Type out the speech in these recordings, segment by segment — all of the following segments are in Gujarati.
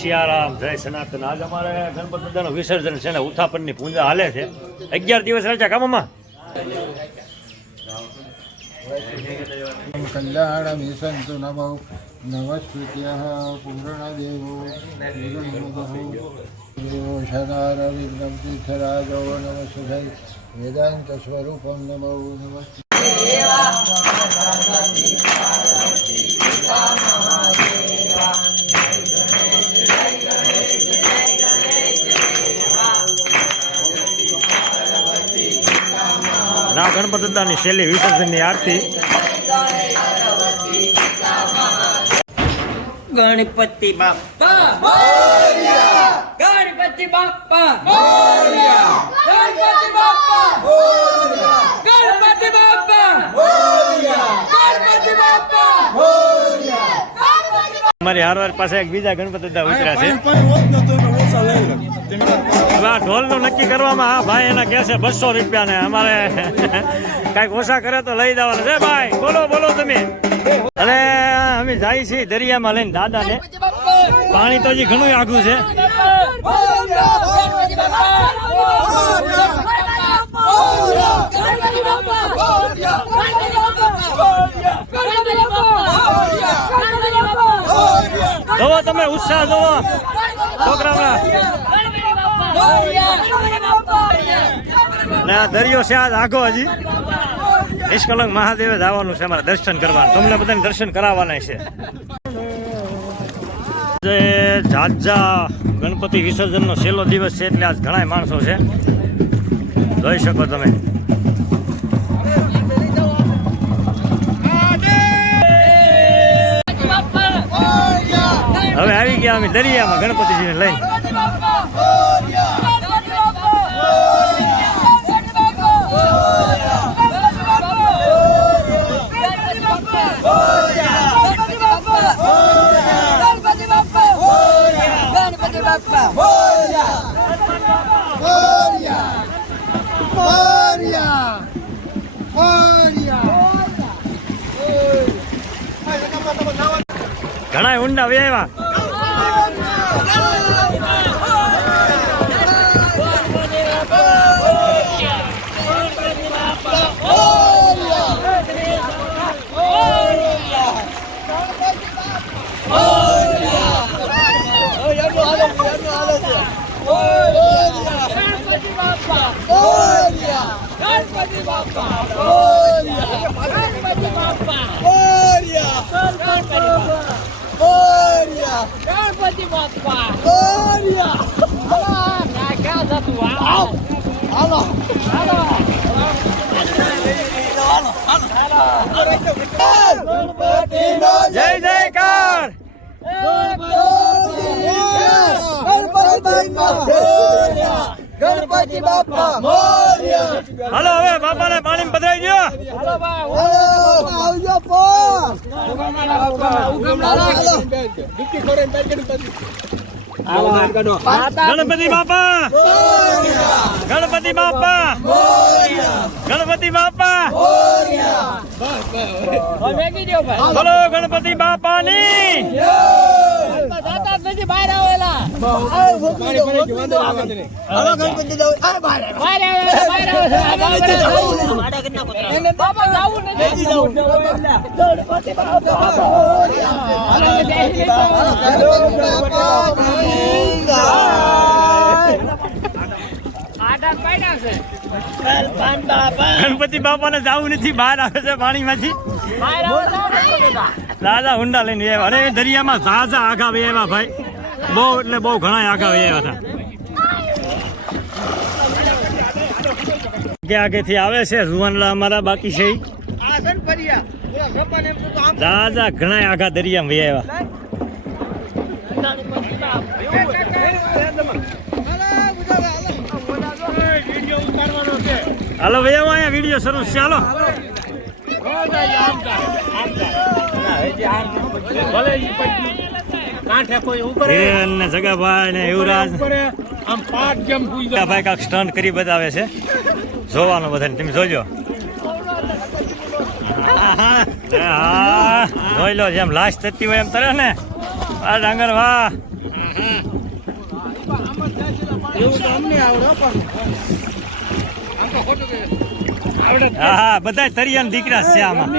સિયારામ, જય સનાતન. આજ અમારે ગણપતિ દાદાનું વિસર્જન છે ને ઉથાપનની પૂજા હાલે છે. 11 દિવસ રજા કામમાં. કલ્યાણ વિસંતુ નમો નમસ્તુત્ય પૂર્ણદેવો દેવો શનાર વિઘ્ન તીર્થરાજો નમસ્તે વેદાંત સ્વરૂપમ નમો નમસ્તે. ના ગણપતિ દાદાની છેલ્લી વિસર્જનની આરતી. ગણપતિ બાપ્પા મોરયા, ગણપતિ બાપ્પા મોરયા, ગણપતિ બાપ્પા મોરયા, ગણપતિ બાપ્પા મોરયા, ગણપતિ બાપ્પા મોરયા. અમારી હારવાર પાસે એક બીજા ગણપતિ દાદા ઉતર્યા છે. ઢોલ નું નક્કી કરવામાં હા ભાઈ એના કહે છે 200 રૂપિયા ને અમારે કઈક ઓછા કરે તો લઈ જવાના છે. ભાઈ બોલો બોલો તમે. અને અમે જાય છીએ દરિયામાં લઈને દાદા ને. પાણી તો હજી ઘણું આઘું છે. જોવો તમે ઉત્સાહ જોવો છોકરાઓના. ને આ દરિયો છે આજ આઘો. હજી નિષ્કલંક મહાદેવે જવાનું છે અમારે દર્શન કરવાનું. તમને બધાને દર્શન કરાવવાના છે. ઝાઝા ગણપતિ વિસર્જનનો છેલ્લો દિવસ છે એટલે આજ ઘણા માણસો છે. જોઈ શકો તમે. હવે આવી ગયા અમે દરિયામાં ગણપતિજીને લઈ. ઘણા ઊંડા વ્યાવા. ગણપતિ બાપ્પા મોરયા. ક્યાં જતું? હાલો જય જયકાર. ગણપતિ બાપ્પા મોરયા. હાલો હવે બાપાને પાણી પધરાઈ ગયો. આવજો ગણપતિ બાપા, ગણપતિ બાપા, ગણપતિ બાપા. બોલો ગણપતિ બાપાની. બહાર આવેલા ગણપતિ બાપા ને જવું નથી. બહાર આવે છે પાણી માંથી. દાદા ઊંડા લઈને આવ્યા. અરે દરિયામાં ઝાઝા આઘા આવ્યા ભાઈ. બહુ એટલે બહુ ઘણા આઘા આવ્યા હતા. આગેથી આવે છે જુવાનલા અમારા બાકી છે. ઝાઝા ઘણા આઘા દરિયામાં આવ્યા. હાલો ભાઈ અહીંયા વિડીયો શરૂ છે. હાલો જગાભાઈ ને યુવરાજ ભાઈ કાંક સ્ટન્ટ કરી બતાવે છે. જોવાનું બધાને તમે જોજો. જોઈ લો જેમ લાશ થતી હોય એમ તરે ને. આ ડાંગર વાહ. હા હા બધા તરિયાના દીકરા છે આમાં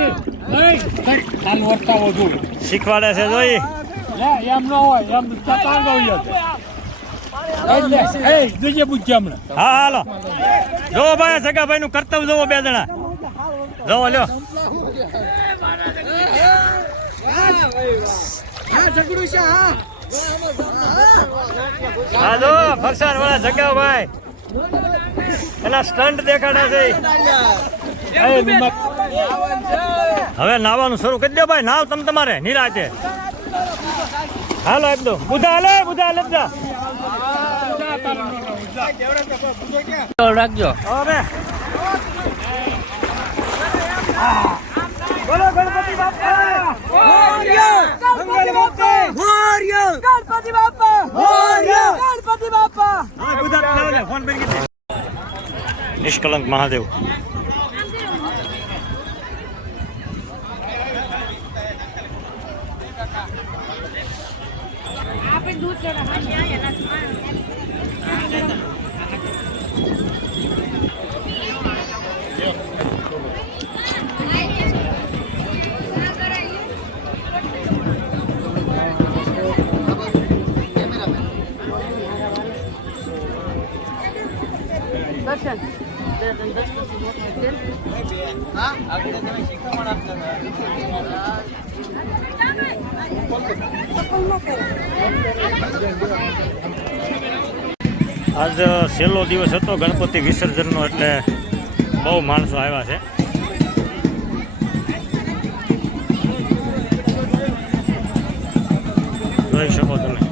શીખવાડે છે જોઈ હા હાલો જોવો ભાઈ સગાભાઈ નું કરતવ જોવો બે જણા જોવો લ્યો હા જો ફરસાણ વાળા જગાભાઈ એના સ્ટન્ટ દેખાડે છે હવે નાવાનું શરૂ કરી દો ભાઈ નાવ તમ તમારે નિરાતે હાલો એકદમ બુધા હાલે જા રાખજો હવે બોલો ગણપતિ બાપા મંગલ મૂર્તિ ગણપતિ બાપા ગણપતિ બાપા હા બુધા લાવજો ફોન પર કીધું નિષ્કલંક મહાદેવ આપણે દૂધ ચડાવવા દર્શન આજ છેલ્લો દિવસ હતો ગણપતિ વિસર્જનનો એટલે બહુ માણસો આવ્યા છે જોઈ શકો તમે